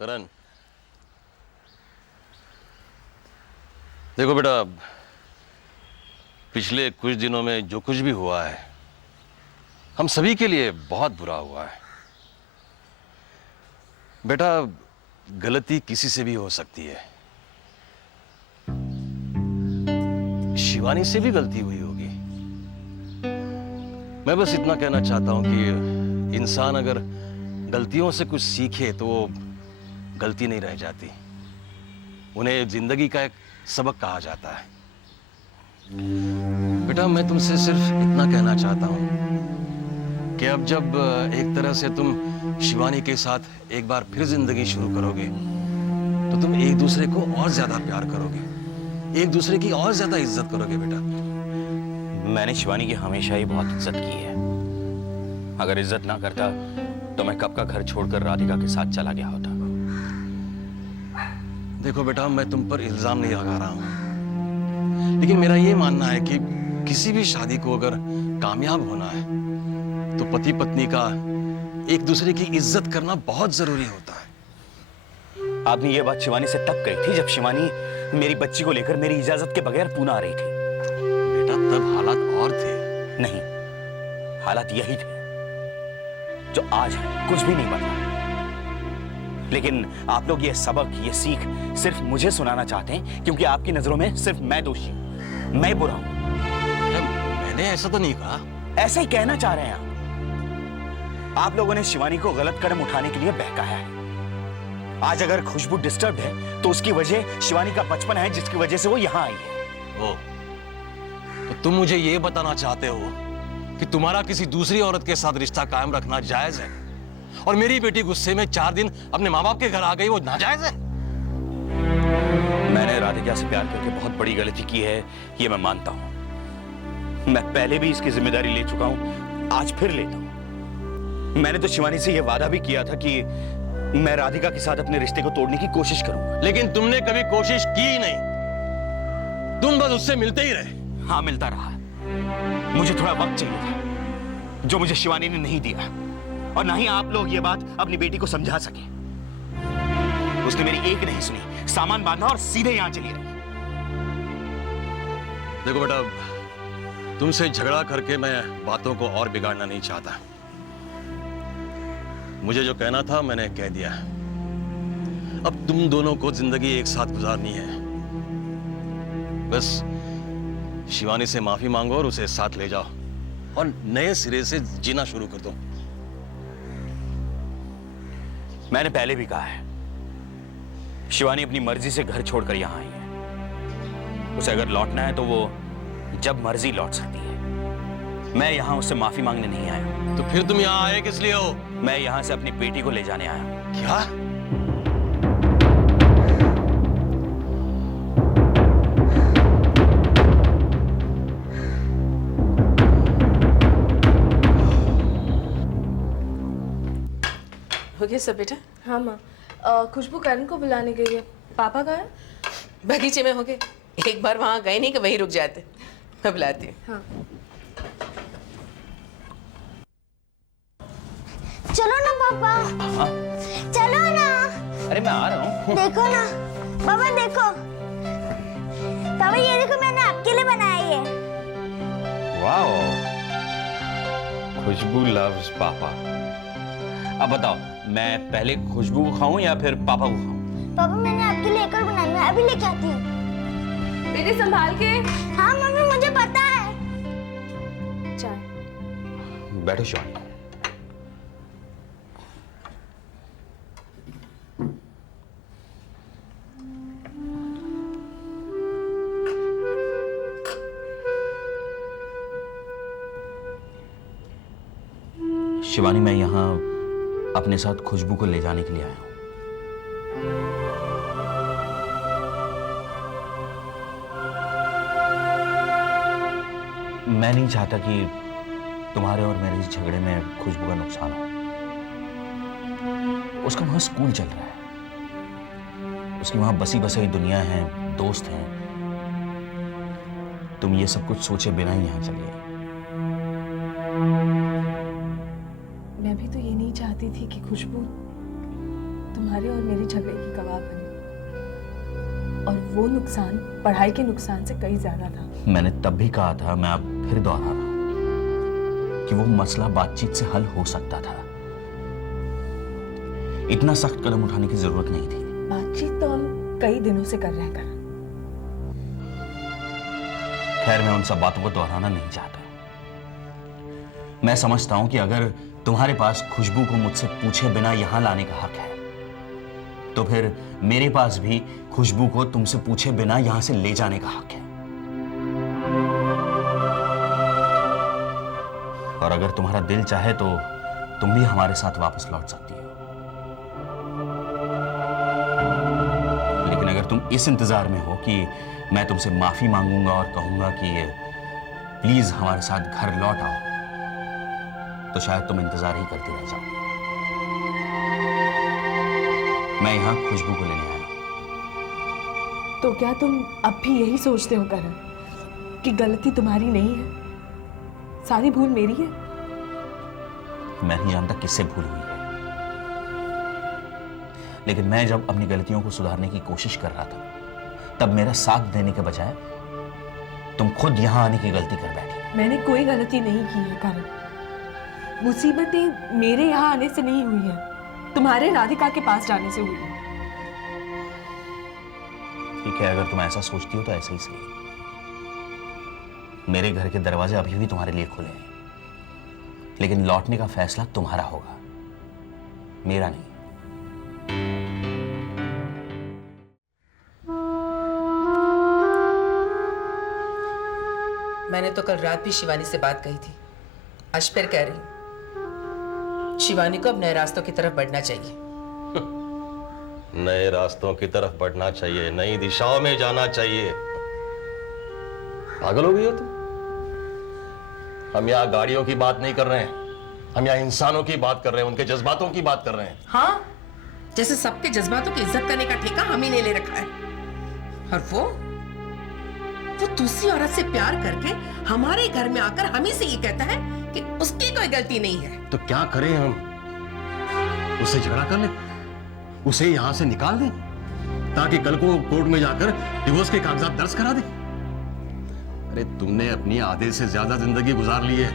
करण, देखो बेटा, पिछले कुछ दिनों में जो कुछ भी हुआ है हम सभी के लिए बहुत बुरा हुआ है। बेटा, गलती किसी से भी हो सकती है। शिवानी से भी गलती हुई होगी। मैं बस इतना कहना चाहता हूं कि इंसान अगर गलतियों से कुछ सीखे तो वो गलती नहीं रह जाती, उन्हें जिंदगी का एक सबक कहा जाता है। बेटा, मैं तुमसे सिर्फ इतना कहना चाहता हूं कि अब जब एक तरह से तुम शिवानी के साथ एक बार फिर जिंदगी शुरू करोगे तो तुम एक दूसरे को और ज्यादा प्यार करोगे, एक दूसरे की और ज्यादा इज्जत करोगे। बेटा, मैंने शिवानी की हमेशा ही बहुत इज्जत की है। अगर इज्जत ना करता तो मैं कब का घर छोड़कर राधिका के साथ चला गया होता। देखो बेटा, मैं तुम पर इल्जाम नहीं लगा रहा हूं, लेकिन मेरा यह मानना है कि किसी भी शादी को अगर कामयाब होना है तो पति पत्नी का एक दूसरे की इज्जत करना बहुत जरूरी होता है। आपने ये बात शिवानी से तब कही थी जब शिवानी मेरी बच्ची को लेकर मेरी इजाजत के बगैर पूना आ रही थी। बेटा, तब हालात और थे। नहीं, हालात यही थे जो आज है, कुछ भी नहीं बदला। लेकिन आप लोग ये सबक, ये सीख सिर्फ मुझे सुनाना चाहते हैं क्योंकि आपकी नजरों में सिर्फ मैं दोषी हूं, मैं बुरा हूं। मैंने ऐसा तो नहीं कहा। ऐसा ही कहना चाह रहे हैं आप लोगों ने शिवानी को गलत कदम उठाने के लिए बहकाया है। आज अगर खुशबू डिस्टर्ब है तो उसकी वजह शिवानी का बचपन है जिसकी वजह से वो यहां आई है। तो तुम मुझे ये बताना चाहते हो कि तुम्हारा किसी दूसरी औरत के साथ रिश्ता कायम रखना जायज है और मेरी बेटी गुस्से में 4 दिन अपने माँ बाप के घर आ गई, वो नाजायज है? मैंने राधिका से प्यार करके बहुत बड़ी गलती की है, ये मैं मानता हूं। मैं पहले भी इसकी जिम्मेदारी ले चुका हूं, आज फिर लेता हूं। मैंने तो शिवानी से यह वादा भी किया था कि मैं राधिका के साथ अपने रिश्ते को तोड़ने की कोशिश करूंगा। लेकिन तुमने कभी कोशिश की ही नहीं, तुम बस उससे मिलते ही रहे। हाँ, मिलता रहा। मुझे थोड़ा वक्त चाहिए था जो मुझे शिवानी ने नहीं दिया, और ना ही आप लोग ये बात अपनी बेटी को समझा सके। उसने मेरी एक नहीं सुनी, सामान बांधा और सीधे यहां चली रही। देखो बेटा, तुमसे झगड़ा करके मैं बातों को और बिगाड़ना नहीं चाहता। मुझे जो कहना था मैंने कह दिया। अब तुम दोनों को जिंदगी एक साथ गुजारनी है। बस शिवानी से माफी मांगो और उसे साथ ले जाओ और नए सिरे से जीना शुरू कर दो। मैंने पहले भी कहा है, शिवानी अपनी मर्जी से घर छोड़कर यहां आई है। उसे अगर लौटना है तो वो जब मर्जी लौट सकती है। मैं यहां उससे माफी मांगने नहीं आया। तो फिर तुम यहां आए किस लिए हो? मैं यहां से अपनी बेटी को ले जाने आया हूं। क्या? हो गया सब बेटा? हाँ माँ, खुशबू करण को बुलाने गई है। पापा कहाँ है? बगीचे में हो गए। एक बार वहां गए नहीं कि वहीं रुक जाते। मैं बुलाती हूँ। हाँ। चलो ना पापा। हाँ? चलो ना। अरे मैं आ रहा हूँ। देखो ना पापा, देखो पापा, ये देखो मैंने आपके लिए बनाया है। वाओ, खुशबू लव्स पापा। अब बताओ, मैं पहले खुशबू को खाऊं या फिर पापा को खाऊं? पापा, मैंने आपके लिए एक और बनाया, मैं अभी लेके आती हूँ। बेटे संभाल के। हाँ मम्मी, मुझे पता है। चाय। बैठो शिवानी। शिवानी, मैं यहां अपने साथ खुशबू को ले जाने के लिए आया हूं। मैं नहीं चाहता कि तुम्हारे और मेरे इस झगड़े में खुशबू का नुकसान हो। उसका वहां स्कूल चल रहा है, उसकी वहां बसी बसाई दुनिया है, दोस्त हैं। तुम ये सब कुछ सोचे बिना ही यहां चली आई। मैं भी तो ये नहीं चाहती थी कि खुशबू तुम्हारे तुम्हारे और मेरे झगड़े की गवाह बनी, और वो नुकसान पढ़ाई के नुकसान से कहीं ज्यादा था। मैंने तब भी कहा था, मैं अब फिर दोहरा रहा हूं कि वो मसला बातचीत से हल हो सकता था। इतना सख्त कदम उठाने की जरूरत नहीं थी। बातचीत तो हम कई दिनों से कर रहे हैं करण। खैर, मैं उन सब बातों को दोहराना नहीं चाहता। मैं समझता हूं कि अगर तुम्हारे पास खुशबू को मुझसे पूछे बिना यहां लाने का हक है, तो फिर मेरे पास भी खुशबू को तुमसे पूछे बिना यहां से ले जाने का हक है। और अगर तुम्हारा दिल चाहे तो तुम भी हमारे साथ वापस लौट सकती हो। लेकिन अगर तुम इस इंतजार में हो कि मैं तुमसे माफी मांगूंगा और कहूंगा कि प्लीज हमारे साथ घर लौट आओ, तो शायद तुम इंतजार ही करती रह जाओ। मैं यहां खुशबू को लेने आया हूं। तो क्या तुम अब भी यही सोचते हो करण कि गलती तुम्हारी नहीं है, सारी भूल मेरी है? मैं नहीं जानता किससे भूल हुई है, लेकिन मैं जब अपनी गलतियों को सुधारने की कोशिश कर रहा था, तब मेरा साथ देने के बजाय तुम खुद यहां आने की गलती कर बैठी। मैंने कोई गलती नहीं की है करण। मुसीबतें मेरे यहाँ आने से नहीं हुई है, तुम्हारे राधिका के पास जाने से हुई है। ठीक है, अगर तुम ऐसा सोचती हो तो ऐसा ही सही। मेरे घर के दरवाजे अभी भी तुम्हारे लिए खुले हैं, लेकिन लौटने का फैसला तुम्हारा होगा, मेरा नहीं। मैंने तो कल रात भी शिवानी से बात कही थी, आज फिर कह रही हूं, शिवानी को अब नए रास्तों की तरफ बढ़ना चाहिए। नए रास्तों की तरफ बढ़ना चाहिए, नई दिशाओं में जाना चाहिए। पागल हो गई हो तुम? हम यहाँ गाड़ियों की बात नहीं कर रहे हैं, हम यहाँ इंसानों की बात कर रहे हैं, उनके जज्बातों की बात कर रहे हैं। हाँ, जैसे सबके जज्बातों की इज्जत करने का ठेका हम ही ने ले रखा है। और वो दूसरी औरत से प्यार करके हमारे घर में आकर हमें से ये कहता है कि उसकी कोई गलती नहीं है। तो क्या करें हम? उससे झगड़ा कर ले, उसे यहां से निकाल दें, ताकि कल को कोर्ट में जाकर डिवोर्स के कागजात दर्ज करा दें। अरे तुमने अपनी आधे से ज्यादा जिंदगी गुजार ली है,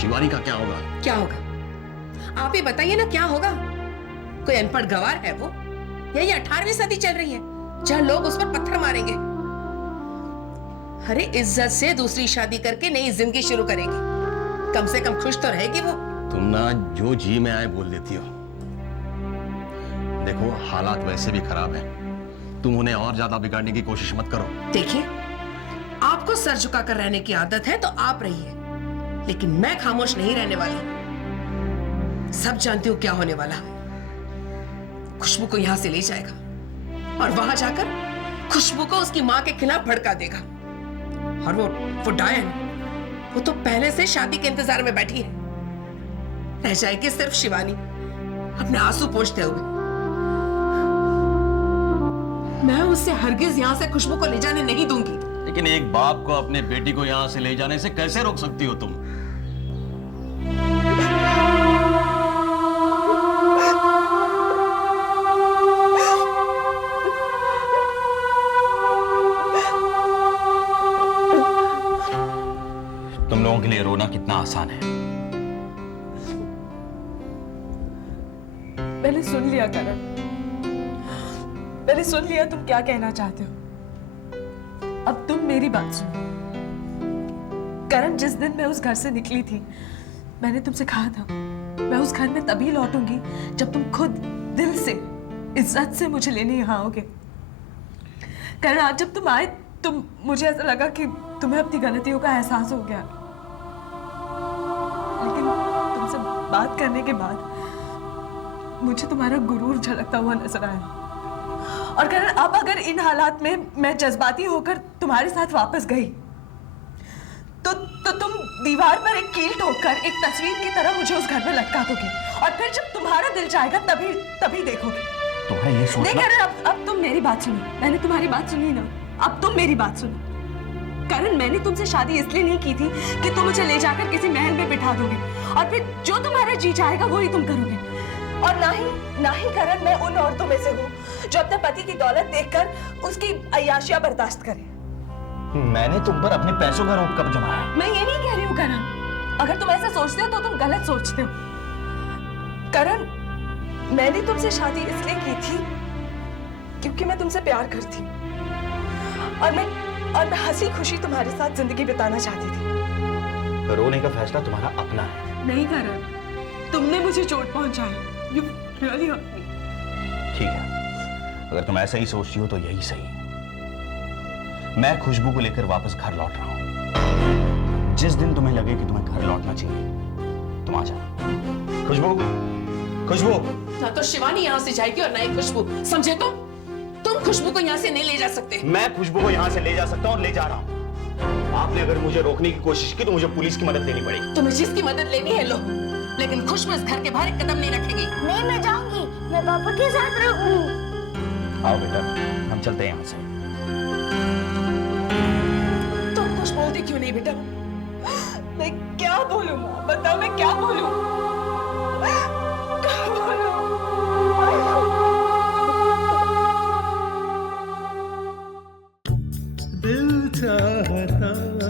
शिवानी का क्या होगा? क्या होगा? आप ही बताइए ना, क्या होगा? कोई अनपढ़ गवार है वो, या ये 18वीं सदी चल रही है जहां लोग उस पर पत्थर मारेंगे? अरे इज्जत से दूसरी शादी करके नई जिंदगी शुरू करेगी, कम से कम खुश तो रहेगी वो। तुम ना जो जी में आए बोल देती हो। देखो, हालात वैसे भी खराब हैं, तुम उन्हें और ज्यादा बिगाड़ने की कोशिश मत करो। देखिए, आपको सर झुकाकर रहने की आदत है तो आप रहिए, लेकिन मैं खामोश नहीं रहने वाली। सब जानती हूं क्या होने वाला है। खुशबू को यहां से ले जाएगा और वहां जाकर खुशबू को उसकी मां के खिलाफ भड़का देगा। और वो डायन, वो तो पहले से शादी के इंतजार में बैठी है। रह जाएगी सिर्फ शिवानी अपने आंसू पोंछते हुए। मैं उससे हरगिज यहां से खुशबू को ले जाने नहीं दूंगी। लेकिन एक बाप को अपने बेटी को यहां से ले जाने से कैसे रोक सकती हो तुम? तुम लोगों के लिए रोना कितना आसान है। मैंने सुन लिया करण, मैंने सुन लिया तुम क्या कहना चाहते हो। अब तुम मेरी बात सुनो। करण, जिस दिन मैं उस घर से निकली थी, मैंने तुमसे कहा था मैं उस घर में तभी लौटूंगी जब तुम खुद दिल से, इज्जत से मुझे लेने यहाँ आओगे। करण, आज जब तुम आए तो मुझे ऐसा लगा कि तुम्हें अपनी गलतियों का एहसास हो गया, लेकिन तुमसे बात करने के बाद मुझे तुम्हारा गुरूर झलकता हुआ नजर आया। और करण, अब अगर इन हालात में मैं जज्बाती होकर तुम्हारे साथ वापस गई तो तुम दीवार पर एक कील ठोककर एक तस्वीर की तरह मुझे उस घर में लटका दोगे, और फिर जब तुम्हारा दिल चाहेगा तभी देखोगे। तुम्हारा ये सोचना... नहीं करण, अब तुम मेरी बात सुनो। मैंने तुम्हारी बात सुनी ना, अब तुम मेरी बात सुनो। करण, मैंने तुमसे शादी इसलिए नहीं की थी कि तुम मुझे ले जाकर किसी महल में बिठा दोगे और फिर जो तुम्हारा जी चाहेगा वही तुम करोगे, और ना ही करण मैं उन औरतों में से हूँ जो अपने पति की दौलत देखकर उसकी अय्याशियां बर्दाश्त करे। मैंने तुम पर अपने पैसों का रोक कब जमाया? मैं ये नहीं कह रही हूँ करण, अगर तुम ऐसा सोचते हो तो तुम गलत सोचते हो। करण, मैंने तुमसे शादी इसलिए की थी क्योंकि मैं तुमसे प्यार करती हूँ और मैं हंसी खुशी तुम्हारे साथ जिंदगी बिताना चाहती थी। रोने का फैसला तुम्हारा अपना है। नहीं करण, तुमने मुझे चोट पहुंचाई। You really hurt me. ठीक है, अगर तुम ऐसा ही सोचती हो तो यही सही। मैं खुशबू को लेकर वापस घर लौट रहा हूं। जिस दिन तुम्हें लगे कि तुम्हें घर लौटना चाहिए तुम आ जाओ। खुशबू, खुशबू। ना तो शिवानी यहाँ से जाएगी और ना ही खुशबू, समझे? तुम खुशबू को यहाँ से नहीं ले जा सकते। मैं खुशबू को यहाँ से ले जा सकता हूँ और ले जा रहा हूँ। आपने अगर मुझे रोकने की कोशिश की तो मुझे पुलिस की मदद लेनी पड़ेगी। तुम्हें जिसकी मदद लेनी है लो, लेकिन खुशबू इस घर के बाहर एक कदम नहीं रखेगी। नहीं, मैं जाऊंगी, मैं पापा के साथ रहूंगी। आओ बेटा, हम चलते हैं यहाँ से। तुम कुछ बोलती क्यों नहीं बेटा? मैं क्या बोलूं माँ? बताओ मैं क्या बोलूं? क्या बोलूं? दिल चाहता